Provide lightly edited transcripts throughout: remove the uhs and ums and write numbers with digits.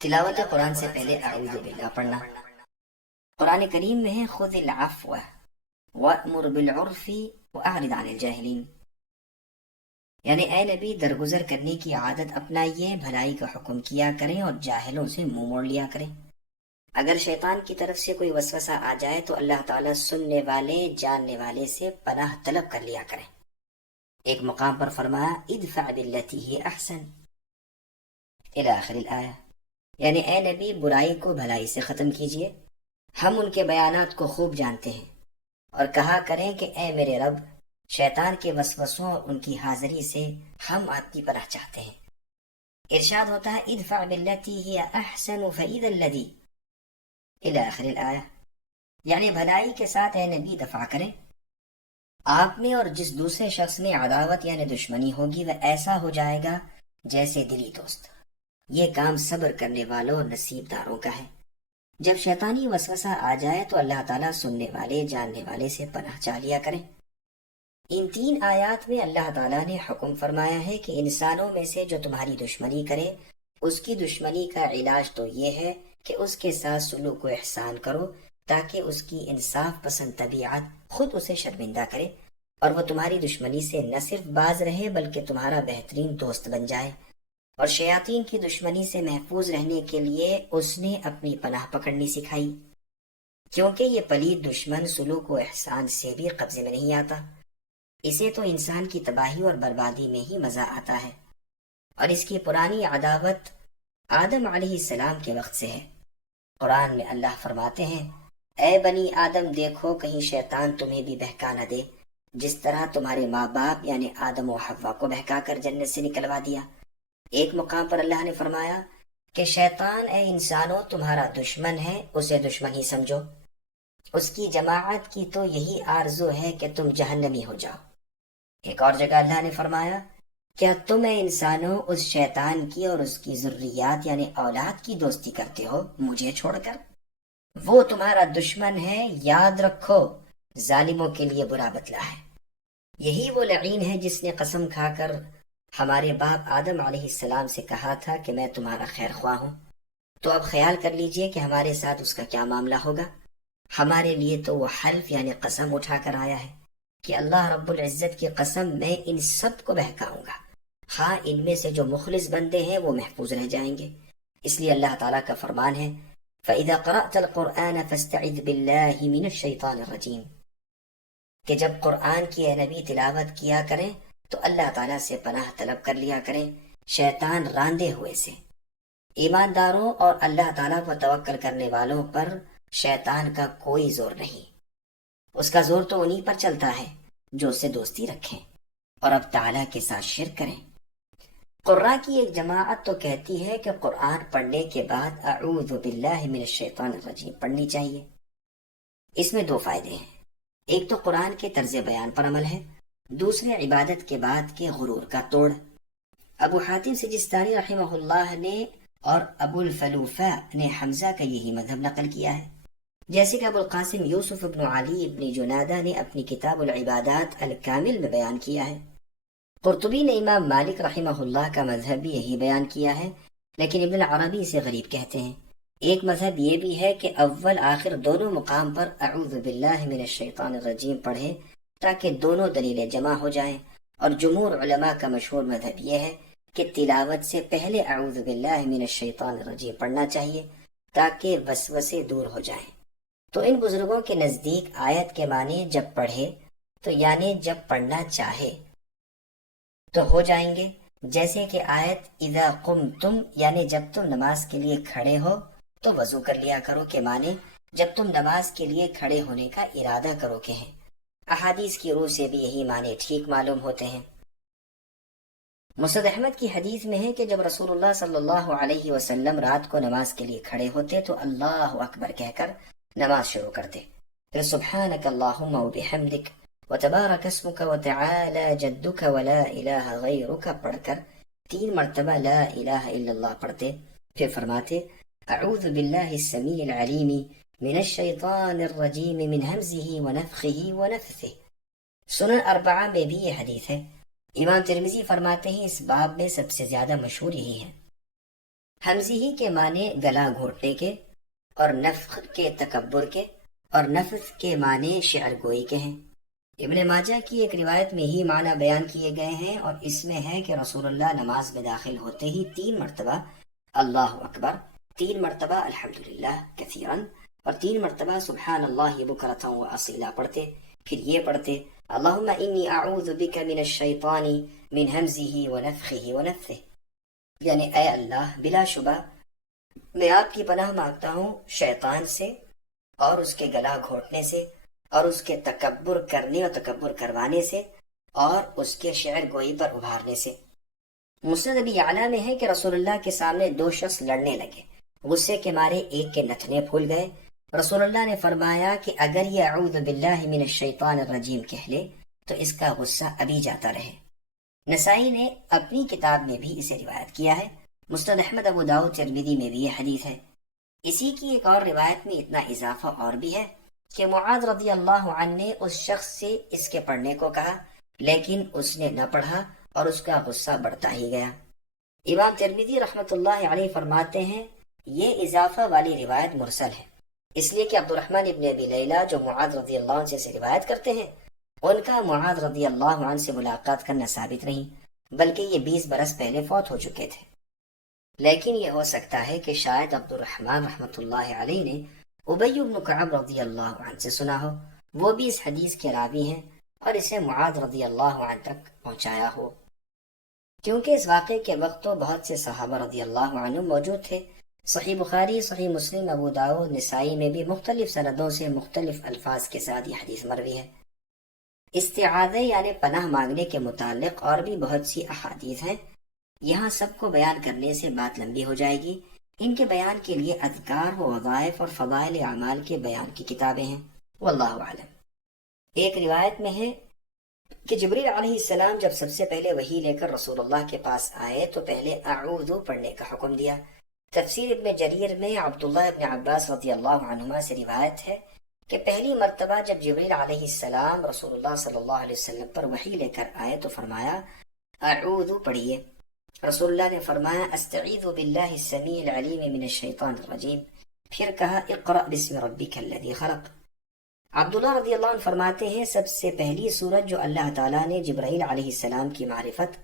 تلاوت قرآن سے پہلے اعوذ باللہ پڑھنا۔ قرآن کریم میں ہے خذ العفو وأمر بالعرف وأعرض عن الجاہلین، یعنی اے نبی درگزر کرنے کی عادت اپنائیے، بھلائی کا حکم کیا کریں اور جاہلوں سے منہ موڑ لیا کریں۔ اگر شیطان کی طرف سے کوئی وسوسہ آ جائے تو اللہ تعالیٰ سننے والے جاننے والے سے پناہ طلب کر لیا کریں۔ ایک مقام پر فرمایا ادفع باللتی ہی احسن الی آخر الآیہ، یعنی اے نبی برائی کو بھلائی سے ختم کیجیے، ہم ان کے بیانات کو خوب جانتے ہیں، اور کہا کریں کہ اے میرے رب، شیطان کے وسوسوں اور ان کی حاضری سے ہم آپ کی پناہ چاہتے ہیں۔ ارشاد ہوتا ہے ادفع باللتی ہی احسن فاذا الذی الی آخر الآیہ، یعنی بھلائی کے ساتھ اے نبی دفع کریں، آپ میں اور جس دوسرے شخص میں عداوت یعنی دشمنی ہوگی وہ ایسا ہو جائے گا جیسے دلی دوست۔ یہ کام صبر کرنے والوں اور نصیب داروں کا ہے۔ جب شیطانی وسوسہ آ جائے تو اللہ تعالیٰ سننے والے جاننے والے سے پناہ چاہ لیا کریں۔ ان تین آیات میں اللہ تعالیٰ نے حکم فرمایا ہے کہ انسانوں میں سے جو تمہاری دشمنی کرے اس کی دشمنی کا علاج تو یہ ہے کہ اس کے ساتھ سلوک و احسان کرو تاکہ اس کی انصاف پسند طبیعت خود اسے شرمندہ کرے اور وہ تمہاری دشمنی سے نہ صرف باز رہے بلکہ تمہارا بہترین دوست بن جائے۔ اور شیاطین کی دشمنی سے محفوظ رہنے کے لیے اس نے اپنی پناہ پکڑنی سکھائی، کیونکہ یہ پلید دشمن سلوک و احسان سے بھی قبضے میں نہیں آتا، اسے تو انسان کی تباہی اور بربادی میں ہی مزہ آتا ہے، اور اس کی پرانی عداوت آدم علیہ السلام کے وقت سے ہے۔ قرآن میں اللہ فرماتے ہیں اے بنی آدم دیکھو کہیں شیطان تمہیں بھی بہکا نہ دے، جس طرح تمہارے ماں باپ یعنی آدم و حوا کو بہکا کر جنت سے نکلوا دیا۔ ایک مقام پر اللہ نے فرمایا کہ شیطان اے انسانوں تمہارا دشمن ہے، اسے دشمن ہی سمجھو، اس کی جماعت کی تو یہی آرزو ہے کہ تم جہنمی ہو جاؤ۔ ایک اور جگہ اللہ نے فرمایا کیا تم اے انسانوں اس شیطان کی اور اس کی ذریات یعنی اولاد کی دوستی کرتے ہو مجھے چھوڑ کر؟ وہ تمہارا دشمن ہے، یاد رکھو ظالموں کے لیے برا بدلہ ہے۔ یہی وہ لعین ہے جس نے قسم کھا کر ہمارے باپ آدم علیہ السلام سے کہا تھا کہ میں تمہارا خیر خواہ ہوں، تو اب خیال کر لیجئے کہ ہمارے ساتھ اس کا کیا معاملہ ہوگا۔ ہمارے لیے تو وہ حلف یعنی قسم اٹھا کر آیا ہے کہ اللہ رب العزت کی قسم میں ان سب کو بہکاؤں گا، ہاں ان میں سے جو مخلص بندے ہیں وہ محفوظ رہ جائیں گے۔ اس لیے اللہ تعالیٰ کا فرمان ہے فَإِذَا قَرَأْتَ الْقُرْآنَ فَاسْتَعِذْ بِاللَّهِ مِنَ الشَّيْطَانِ الرَّجِيمِ، کہ جب قرآن کی اے نبی تلاوت کیا کریں تو اللہ تعالیٰ سے پناہ طلب کر لیا کریں شیطان راندے ہوئے سے۔ ایمانداروں اور اللہ تعالیٰ کو توکل کرنے والوں پر شیطان کا کوئی زور نہیں، اس کا زور تو انہی پر چلتا ہے جو اسے دوستی رکھیں اور اب تعالیٰ کے ساتھ شرک کریں۔ قراء کی ایک جماعت تو کہتی ہے کہ قرآن پڑھنے کے بعد اعوذ باللہ من الشیطان الرجیم پڑھنی چاہیے۔ اس میں دو فائدے ہیں، ایک تو قرآن کے طرز بیان پر عمل ہے، دوسرے عبادت کے بعد کے غرور کا توڑ۔ ابو حاتم سجستانی رحمہ اللہ نے اور ابو الفلوفہ نے حمزہ کا یہی مذہب نقل کیا ہے، جیسے کہ ابو القاسم یوسف ابن علی ابن جنادہ نے اپنی کتاب العبادات الکامل میں بیان کیا ہے۔ قرطبی نے امام مالک رحمہ اللہ کا مذہب بھی یہی بیان کیا ہے، لیکن ابن عربی اسے غریب کہتے ہیں۔ ایک مذہب یہ بھی ہے کہ اول آخر دونوں مقام پر اعوذ باللہ من الشیطان الرجیم پڑھیں تاکہ دونوں دلیلیں جمع ہو جائیں، اور جمہور علماء کا مشہور مذہب یہ ہے کہ تلاوت سے پہلے اعوذ باللہ من الشیطان الرجیم پڑھنا چاہیے تاکہ وسوسے دور ہو جائیں۔ تو ان بزرگوں کے نزدیک آیت کے معنی جب پڑھے تو یعنی جب پڑھنا چاہے تو ہو جائیں گے، جیسے کہ آیت اذا قمتم یعنی جب تم نماز کے لیے کھڑے ہو تو وضو کر لیا کرو کے معنی جب تم نماز کے لیے کھڑے ہونے کا ارادہ کرو کے ہیں۔ احادیث کی روح سے بھی یہی معنی ٹھیک معلوم ہوتے ہیں۔ مسند احمد کی حدیث میں ہے کہ جب رسول اللہ صلی اللہ علیہ وسلم رات کو نماز کے لیے کھڑے ہوتے تو اللہ اکبر کہہ کر نماز شروع کرتے، پھر سبحانک اللہم وبحمدک وتبارک اسمک وتعالی جدک ولا الہ غیرک پڑھ کر 3 مرتبہ لا الہ الا اللہ پڑھتے، پھر فرماتے اعوذ باللہ السمیع العلیم من الشیطان الرجیم من ہمزہ ونفخہ ونفثہ۔ سنن اربعہ میں بھی یہ حدیث ہے۔ امام ترمذی فرماتے ہیں اس باب میں سب سے زیادہ مشہور یہی ہے۔ ہمزی کے معنی گلا گھوٹنے کے، اور نفخ کے تکبر کے، اور نفث کے معنی شعر گوئی کے ہیں۔ ابن ماجہ کی ایک روایت میں ہی معنی بیان کیے گئے ہیں، اور اس میں ہے کہ رسول اللہ نماز میں داخل ہوتے ہی 3 مرتبہ اللہ اکبر، 3 مرتبہ الحمدللہ کثیرن، اور 3 مرتبہ سبحان اللہ بکرۃ و اصیلا پڑھتے، پھر یہ پڑھتے اللہم انی اعوذ بک من الشیطان من ہمزہ ونفخہ ونفثہ، یعنی اے اللہ بلا شبہ میں آپ کی پناہ مانگتا ہوں شیطان سے، اور اس کے گلا گھوٹنے سے، اور اس کے تکبر کرنے اور تکبر کروانے سے، اور اس کے شعر گوئی پر ابھارنے سے۔ مسند ابی یعلا میں ہے کہ رسول اللہ کے سامنے 2 شخص لڑنے لگے، غصے کے مارے ایک کے نتنے پھول گئے۔ رسول اللہ نے فرمایا کہ اگر یہ اعوذ باللہ من الشیطان الرجیم کہہ لے تو اس کا غصہ ابھی جاتا رہے۔ نسائی نے اپنی کتاب میں بھی اسے روایت کیا ہے، مسند احمد، ابو داؤد، ترمذی میں بھی یہ حدیث ہے۔ اسی کی ایک اور روایت میں اتنا اضافہ اور بھی ہے کہ معاذ رضی اللہ عنہ نے اس شخص سے اس کے پڑھنے کو کہا، لیکن اس نے نہ پڑھا اور اس کا غصہ بڑھتا ہی گیا۔ امام ترمذی رحمۃ اللہ علیہ فرماتے ہیں یہ اضافہ والی روایت مرسل ہے، اس لیے کہ عبد الرحمن ابن ابی لیلہ جو معاذ رضی اللہ عنہ سے روایت کرتے ہیں، ان کا معاذ رضی اللہ عنہ سے ملاقات کرنا ثابت نہیں، بلکہ یہ 20 برس پہلے فوت ہو چکے تھے۔ لیکن یہ ہو سکتا ہے کہ شاید عبد الرحمن رحمۃ اللہ علیہ نے ابی بن کعب رضی اللہ عنہ سے سنا ہو، وہ بھی اس حدیث کے راوی ہیں، اور اسے معاذ رضی اللہ عنہ تک پہنچایا ہو۔ کیونکہ اس واقعے کے وقت تو بہت سے صحابہ رضی اللہ عنہ موجود تھے۔ صحیح بخاری، صحیح مسلم، ابو داؤد، نسائی میں بھی مختلف سندوں سے مختلف الفاظ کے ساتھ یہ حدیث مروی ہے۔ استعاذہ یعنی پناہ مانگنے کے متعلق اور بھی بہت سی احادیث ہیں، یہاں سب کو بیان کرنے سے بات لمبی ہو جائے گی۔ ان کے بیان کے لیے اذکار و وظائف اور فضائل اعمال کے بیان کی کتابیں ہیں، واللہ اعلم۔ ایک روایت میں ہے کہ جبریل علیہ السلام جب سب سے پہلے وحی لے کر رسول اللہ کے پاس آئے تو پہلے اعوذ پڑھنے کا حکم دیا۔ تفسیر ابن جریر میں عبداللہ ابن عباس رضی اللہ عنہما سے روایت ہے کہ پہلی مرتبہ جب جبریل علیہ السلام رسول اللہ صلی اللہ علیہ وسلم پر وحی لے کر آئے تو فرمایا اعوذ پڑھیے۔ رسول اللہ نے فرمایا استعیذ باللہ السمیع العلیم من الشیطان الرجیم، پھر کہا اقرأ بسم ربک الذی خلق۔ عبداللہ رضی اللہ عنہ فرماتے ہیں سب سے پہلی سورت جو اللہ تعالیٰ نے جبرائیل علیہ السلام کی معرفت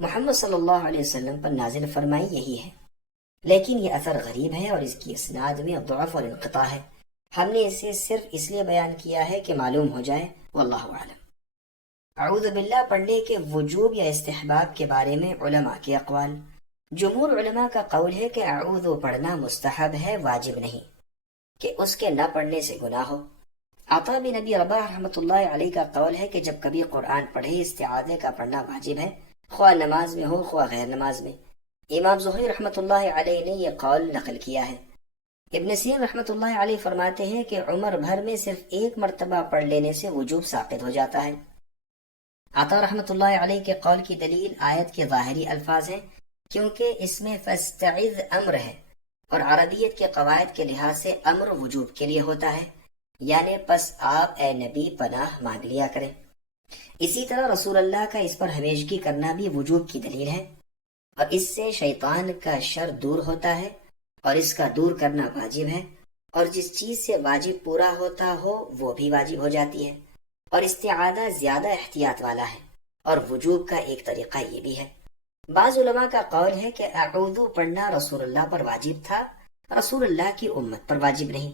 محمد صلی اللہ علیہ وسلم پر نازل فرمائی یہی ہے، لیکن یہ اثر غریب ہے اور اس کی اسناد میں ضعف اور انقطاع ہے۔ ہم نے اسے صرف اس لیے بیان کیا ہے کہ معلوم ہو جائے، واللہ اعلم۔ اعوذ باللہ پڑھنے کے وجوب یا استحباب کے بارے میں علماء کے اقوال۔ جمہور علماء کا قول ہے کہ اعوذ پڑھنا مستحب ہے، واجب نہیں، کہ اس کے نہ پڑھنے سے گناہ ہو۔ عطا بن ابی رباح رحمۃ اللہ علیہ کا قول ہے کہ جب کبھی قرآن پڑھے استعاذہ کا پڑھنا واجب ہے، خواہ نماز میں ہو خواہ غیر نماز میں۔ امام زہری رحمۃ اللہ علیہ نے یہ قول نقل کیا ہے۔ ابن سیرین رحمۃ اللہ علیہ فرماتے ہیں کہ عمر بھر میں صرف 1 مرتبہ پڑھ لینے سے وجوب ساقط ہو جاتا ہے۔ عطا رحمۃ اللہ علیہ کے قول کی دلیل آیت کے ظاہری الفاظ ہیں، کیونکہ اس میں فاستعذ امر ہے، اور عربیت کے قواعد کے لحاظ سے امر وجوب کے لیے ہوتا ہے، یعنی پس آپ اے نبی پناہ مانگ لیا کریں۔ اسی طرح رسول اللہ کا اس پر ہمیشگی کرنا بھی وجوب کی دلیل ہے، اور اس سے شیطان کا شر دور ہوتا ہے، اور اس کا دور کرنا واجب ہے، اور جس چیز سے واجب پورا ہوتا ہو وہ بھی واجب ہو جاتی ہے، اور استعاذہ زیادہ احتیاط والا ہے، اور وجوب کا ایک طریقہ یہ بھی ہے۔ بعض علماء کا قول ہے کہ اعوذ پڑھنا رسول اللہ پر واجب تھا، رسول اللہ کی امت پر واجب نہیں۔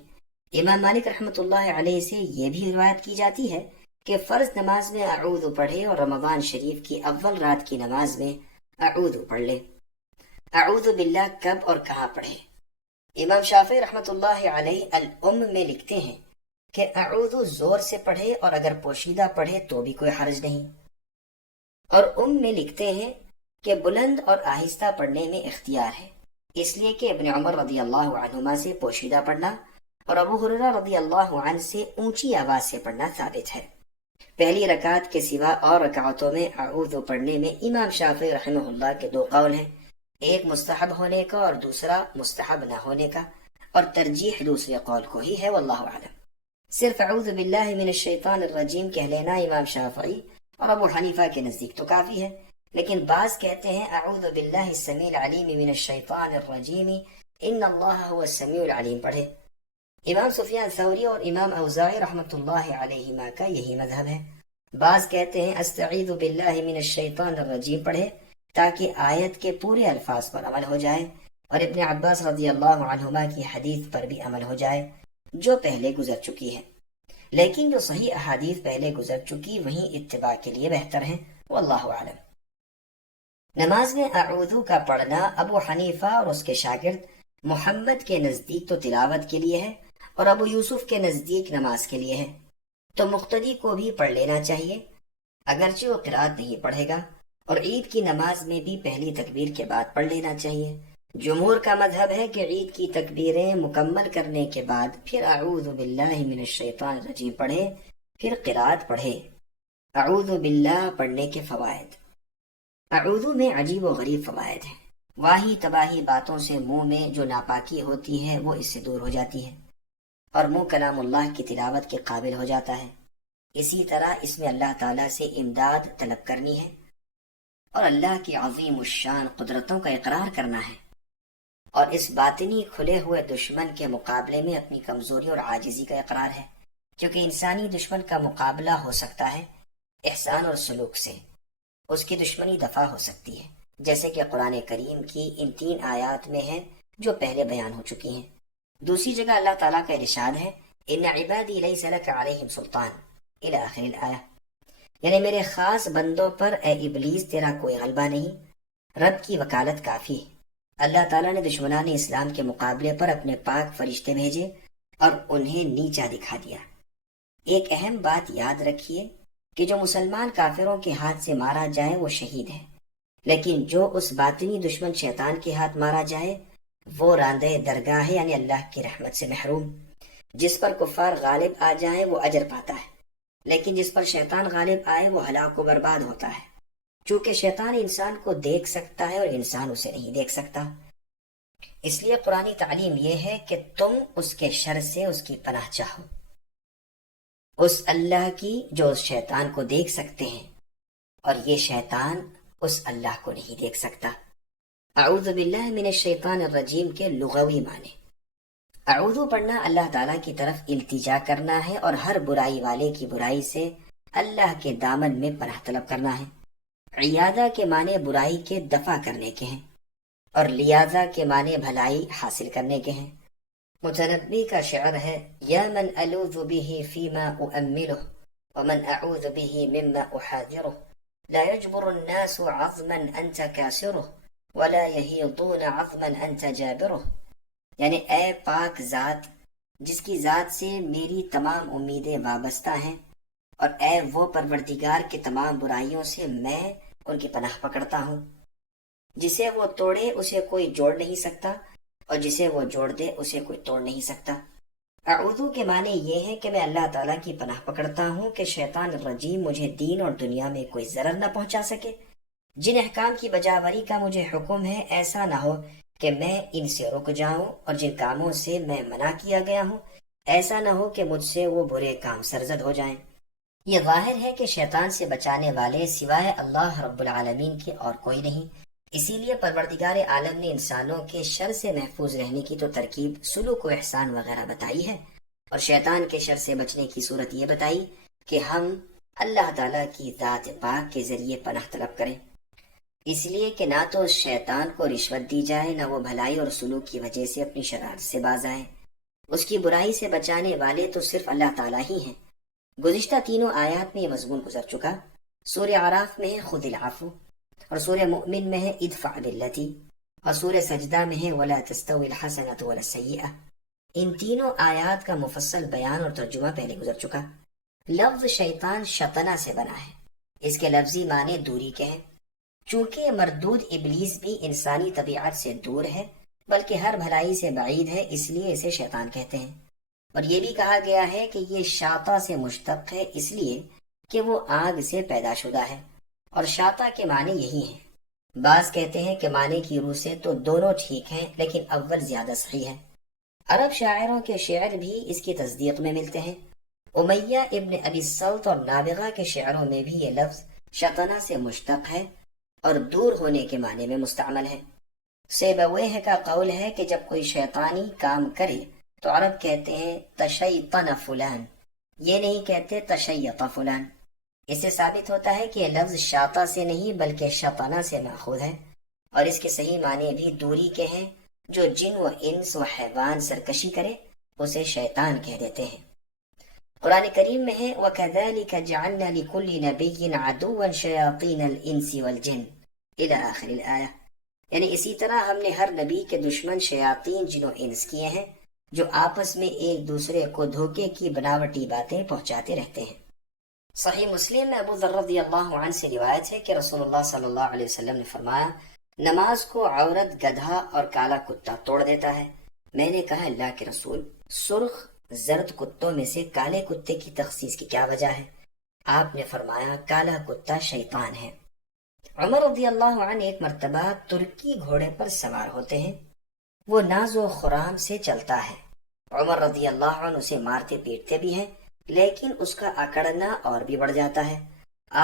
امام مالک رحمۃ اللہ علیہ سے یہ بھی روایت کی جاتی ہے کہ فرض نماز میں اعوذ پڑھے اور رمضان شریف کی اول رات کی نماز میں اعوذ پڑھ لے۔ اعوذ باللہ کب اور کہاں پڑھے؟ امام شافعی رحمۃ اللہ علیہ الام میں لکھتے ہیں کہ اعوذ زور سے پڑھے اور اگر پوشیدہ پڑھے تو بھی کوئی حرج نہیں، اور میں لکھتے ہیں کہ بلند اور آہستہ پڑھنے میں اختیار ہے، اس لیے کہ ابن عمر رضی اللہ عنہما سے پوشیدہ پڑھنا اور ابو ہریرہ رضی اللہ عنہ سے اونچی آواز سے پڑھنا ثابت ہے۔ پہلی رکعت کے سوا اور رکعتوں میں اعوذ پڑھنے میں امام شافعی رحمہ اللہ کے 2 قول ہیں، ایک مستحب ہونے کا اور دوسرا مستحب نہ ہونے کا، اور ترجیح دوسرے قول کو ہی ہے، واللہ اعلم۔ صرف اعوذ باللہ من الشیطان الرجیم کہہ لینا امام شافعی اور ابو حنیفہ کے نزدیک تو کافی ہے، لیکن بعض کہتے ہیں اعوذ باللہ السمیع العلیم من الشیطان الرجیم ان اللہ هو السمیع العلیم پڑھے۔ امام سفیان ثوری اور امام اوزاعی رحمۃ اللہ علیہما کا یہی مذہب ہے۔ بعض کہتے ہیں استعیذ باللہ من الشیطان الرجیم پڑھے تاکہ آیت کے پورے الفاظ پر عمل ہو جائے، اور ابن عباس رضی اللہ عنہما کی حدیث پر بھی عمل ہو جائے جو پہلے گزر چکی ہے۔ لیکن جو صحیح احادیث پہلے گزر چکی وہیں اتباع کے لیے بہتر ہیں، واللہ اعلم۔ نماز میں اعوذو کا پڑھنا ابو حنیفہ اور اس کے شاگرد محمد کے نزدیک تو تلاوت کے لیے ہے، اور ابو یوسف کے نزدیک نماز کے لیے ہے، تو مقتدی کو بھی پڑھ لینا چاہیے اگرچہ وہ قرات نہیں پڑھے گا، اور عید کی نماز میں بھی پہلی تکبیر کے بعد پڑھ لینا چاہیے۔ جمہور کا مذہب ہے کہ عید کی تکبیریں مکمل کرنے کے بعد پھر اعوذ باللہ من الشیطان الرجیم پڑھے، پھر قرات پڑھے۔ اعوذ باللہ پڑھنے کے فوائد۔ اعوذ میں عجیب و غریب فوائد ہیں۔ واہی تباہی باتوں سے منہ میں جو ناپاکی ہوتی ہے وہ اس سے دور ہو جاتی ہے، اور منہ کلام اللہ کی تلاوت کے قابل ہو جاتا ہے۔ اسی طرح اس میں اللہ تعالیٰ سے امداد طلب کرنی ہے، اور اللہ کی عظیم الشان قدرتوں کا اقرار کرنا ہے، اور اس باطنی کھلے ہوئے دشمن کے مقابلے میں اپنی کمزوری اور عاجزی کا اقرار ہے، کیونکہ انسانی دشمن کا مقابلہ ہو سکتا ہے احسان اور سلوک سے، اس کی دشمنی دفع ہو سکتی ہے، جیسے کہ قرآن کریم کی ان 3 آیات میں ہے جو پہلے بیان ہو چکی ہیں۔ دوسری جگہ اللہ تعالیٰ کا ارشاد ہے ان عبادی لیس لک علیہم سلطان الی آخر الآیہ، یعنی میرے خاص بندوں پر اے ابلیس تیرا کوئی غلبہ نہیں۔ رب کی وکالت کافی ہے۔ اللہ تعالیٰ نے دشمنان اسلام کے مقابلے پر اپنے پاک فرشتے بھیجے اور انہیں نیچا دکھا دیا۔ ایک اہم بات یاد رکھیے کہ جو مسلمان کافروں کے ہاتھ سے مارا جائے وہ شہید ہے، لیکن جو اس باطنی دشمن شیطان کے ہاتھ مارا جائے وہ راندے درگاہ ہے، یعنی اللہ کی رحمت سے محروم۔ جس پر کفار غالب آ جائیں وہ اجر پاتا ہے، لیکن جس پر شیطان غالب آئے وہ ہلاک و برباد ہوتا ہے، چونکہ شیطان انسان کو دیکھ سکتا ہے اور انسان اسے نہیں دیکھ سکتا۔ اس لیے قرآنی تعلیم یہ ہے کہ تم اس کے شر سے اس کی پناہ چاہو، اس اللہ کی جو اس شیطان کو دیکھ سکتے ہیں، اور یہ شیطان اس اللہ کو نہیں دیکھ سکتا۔ اعوذ باللہ من الشیطان الرجیم کے لغوی معنی۔ اعوذ پڑھنا اللہ تعالیٰ کی طرف التجا کرنا ہے، اور ہر برائی والے کی برائی سے اللہ کے دامن میں پناہ طلب کرنا ہے۔ عیادہ کے معنی برائی کے دفع کرنے کے ہیں، اور لیاذہ کے معنی بھلائی حاصل کرنے کے ہیں۔ متنبی کا شعر ہے یا من الوذ به فيما اؤمله ومن اعوذ به مما احاذره لا يجبر الناس عظما انت كاسره ولا يهيضون عظما انت جابره، یعنی اے پاک ذات جس کی ذات سے میری تمام امیدیں وابستہ ہیں، اور اے وہ پروردگار کے تمام برائیوں سے میں ان کی پناہ پکڑتا ہوں۔ جسے وہ توڑے اسے کوئی جوڑ نہیں سکتا، اور جسے وہ جوڑ دے اسے کوئی توڑ نہیں سکتا۔ اعوذ کے معنی یہ ہے کہ میں اللہ تعالیٰ کی پناہ پکڑتا ہوں کہ شیطان الرجیم مجھے دین اور دنیا میں کوئی ضرر نہ پہنچا سکے۔ جن احکام کی بجاوری کا مجھے حکم ہے ایسا نہ ہو کہ میں ان سے رک جاؤں، اور جن کاموں سے میں منع کیا گیا ہوں ایسا نہ ہو کہ مجھ سے وہ برے کام سرزد ہو جائیں۔ یہ ظاہر ہے کہ شیطان سے بچانے والے سوائے اللہ رب العالمین کے اور کوئی نہیں، اسی لیے پروردگار عالم نے انسانوں کے شر سے محفوظ رہنے کی تو ترکیب سلوک و احسان وغیرہ بتائی ہے، اور شیطان کے شر سے بچنے کی صورت یہ بتائی کہ ہم اللہ تعالیٰ کی ذات پاک کے ذریعے پناہ طلب کریں، اس لیے کہ نہ تو شیطان کو رشوت دی جائے، نہ وہ بھلائی اور سلوک کی وجہ سے اپنی شرارت سے باز آئے۔ اس کی برائی سے بچانے والے تو صرف اللہ تعالیٰ ہی ہیں۔ گزشتہ 3 آیات میں یہ مضمون گزر چکا۔ سورہ اعراف میں ہے خذ العفو، اور سورہ مؤمن میں ہے ادفع باللتی، اور سورہ سجدہ میں ہے ولا تستوی الحسنۃ ولا السیئۃ۔ ان 3 آیات کا مفصل بیان اور ترجمہ پہلے گزر چکا۔ لفظ شیطان شطنہ سے بنا ہے، اس کے لفظی معنی دوری کے ہیں۔ چونکہ مردود ابلیس بھی انسانی طبیعت سے دور ہے بلکہ ہر بھلائی سے بعید ہے، اس لیے اسے شیطان کہتے ہیں۔ اور یہ بھی کہا گیا ہے کہ یہ شاطا سے مشتق ہے، اس لیے کہ وہ آگ سے پیدا شدہ ہے، اور شاطا کے معنی یہی ہیں۔ بعض کہتے ہیں کہ معنی کی روح سے تو دونوں ٹھیک ہیں، لیکن اول زیادہ صحیح ہے۔ عرب شاعروں کے شعر بھی اس کی تصدیق میں ملتے ہیں۔ امیہ ابن ابی الصلت اور نابغہ کے شعروں میں بھی یہ لفظ شطنہ سے مشتق ہے، اور دور ہونے کے معنی میں مستعمل ہے۔ سیبویہ کا قول ہے کہ جب کوئی شیطانی کام کرے تو عرب کہتے ہیں تشیطن فلان، یہ نہیں کہتے تشیط فلان۔ اس سے ثابت ہوتا ہے کہ یہ لفظ شاطا سے نہیں بلکہ شطنا سے ماخوذ ہے، اور اس کے صحیح معنی بھی دوری کے ہیں۔ جو جن و انس و حیوان سرکشی کرے اسے شیطان کہہ دیتے ہیں۔ قرآن کریم میں ہے وَكَذَلِكَ جَعَلْنَا لِكُلِّ نَبِيٍّ عَدُوًّا شَيَاطِينَ الْإِنسِ وَالْجِنِّ إِلَى آخر الآیہ، یعنی اسی طرح ہم نے ہر نبی کے دشمن شیاطین جن و انس کیے ہیں جو آپس میں ایک دوسرے کو دھوکے کی بناوٹی باتیں پہنچاتے رہتے ہیں۔ صحیح مسلم میں ابو ذر رضی اللہ عنہ سے روایت ہے کہ رسول اللہ صلی اللہ علیہ وسلم نے فرمایا نماز کو عورت، گدھا اور کالا کتا توڑ دیتا ہے۔ میں نے کہا اللہ کے رسول، سرخ زرد کتوں میں سے کالے کتے کی تخصیص کی کیا وجہ ہے؟ آپ نے فرمایا کالا کتا شیطان ہے۔ عمر رضی اللہ عنہ ایک مرتبہ ترکی گھوڑے پر سوار ہوتے ہیں، وہ ناز و خرام سے چلتا ہے۔ عمر رضی اللہ عنہ اسے مارتے پیٹتے بھی ہیں، لیکن اس کا اکڑنا اور بھی بڑھ جاتا ہے۔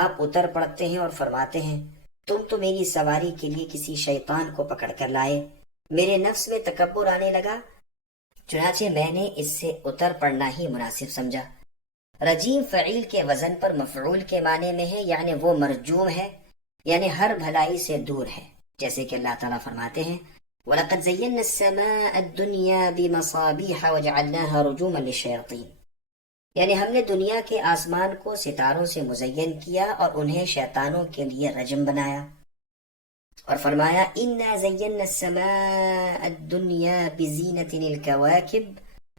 آپ اتر پڑتے ہیں اور فرماتے ہیں تم تو میری سواری کے لیے کسی شیطان کو پکڑ کر لائے۔ میرے نفس میں تکبر آنے لگا، چنانچہ میں نے اس سے اتر پڑنا ہی مناسب سمجھا۔ رجیم فعیل کے وزن پر مفعول کے معنی میں ہے، یعنی وہ مرجوم ہے، یعنی ہر بھلائی سے دور ہے، جیسے کہ اللہ تعالیٰ فرماتے ہیں وَلَقَدْ زَيَّنَّا السَّمَاءَ الدُّنْيَا بِمَصَابِيحَ وَجَعَلْنَاهَا رُجُومًا لِلشَّيَاطِينِ، یعنی ہم نے دنیا کے آسمان کو ستاروں سے مزین کیا اور انہیں شیطانوں کے لیے رجم بنایا، اور فرمایا اِنَّا زَيَّنَّا السَّمَاءَ الدُّنْيَا بِزِينَةٍ الْكَوَاكِبِ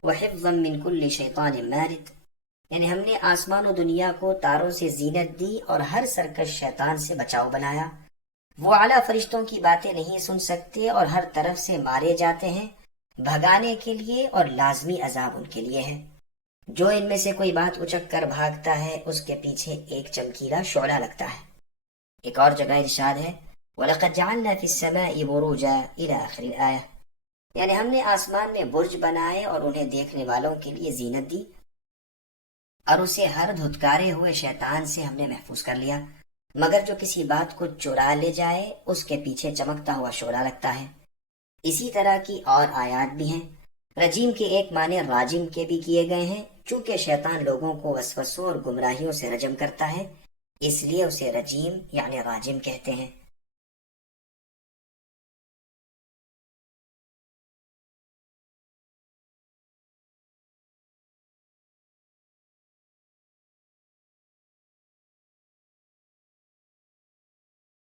وَحِفْظًا مِّن كُلِّ شَيْطَانٍ مَارِدٍ، یعنی ہم نے آسمان و دنیا کو تاروں سے زینت دی اور ہر سرکش شیطان سے بچاؤ بنایا۔ وہ اعلیٰ فرشتوں کی باتیں نہیں سن سکتے اور ہر طرف سے مارے جاتے ہیں، بھگانے کے لیے، اور لازمی عذاب ان کے لیے ہے۔ جو ان میں سے کوئی بات اچک کر بھاگتا ہے اس کے پیچھے ایک چمکیلا شعلہ لگتا ہے۔ ایک اور جگہ ارشاد ہے وَلَقَدْ جَعَلْنَا فِي السَّمَاءِ بُرُوجًا إِلَى آخر الآیہ، یعنی ہم نے آسمان میں برج بنائے اور انہیں دیکھنے والوں کے لیے زینت دی، اور اسے ہر دھتکارے ہوئے شیطان سے ہم نے محفوظ کر لیا، مگر جو کسی بات کو چرا لے جائے اس کے پیچھے چمکتا ہوا شعلہ لگتا ہے۔ اسی طرح کی اور آیات بھی ہیں۔ رجیم کے ایک معنی راجم کے بھی کیے گئے ہیں، چونکہ شیطان لوگوں کو وسوسوں اور گمراہیوں سے رجم کرتا ہے، اس لیے اسے رجیم یعنی راجم کہتے ہیں۔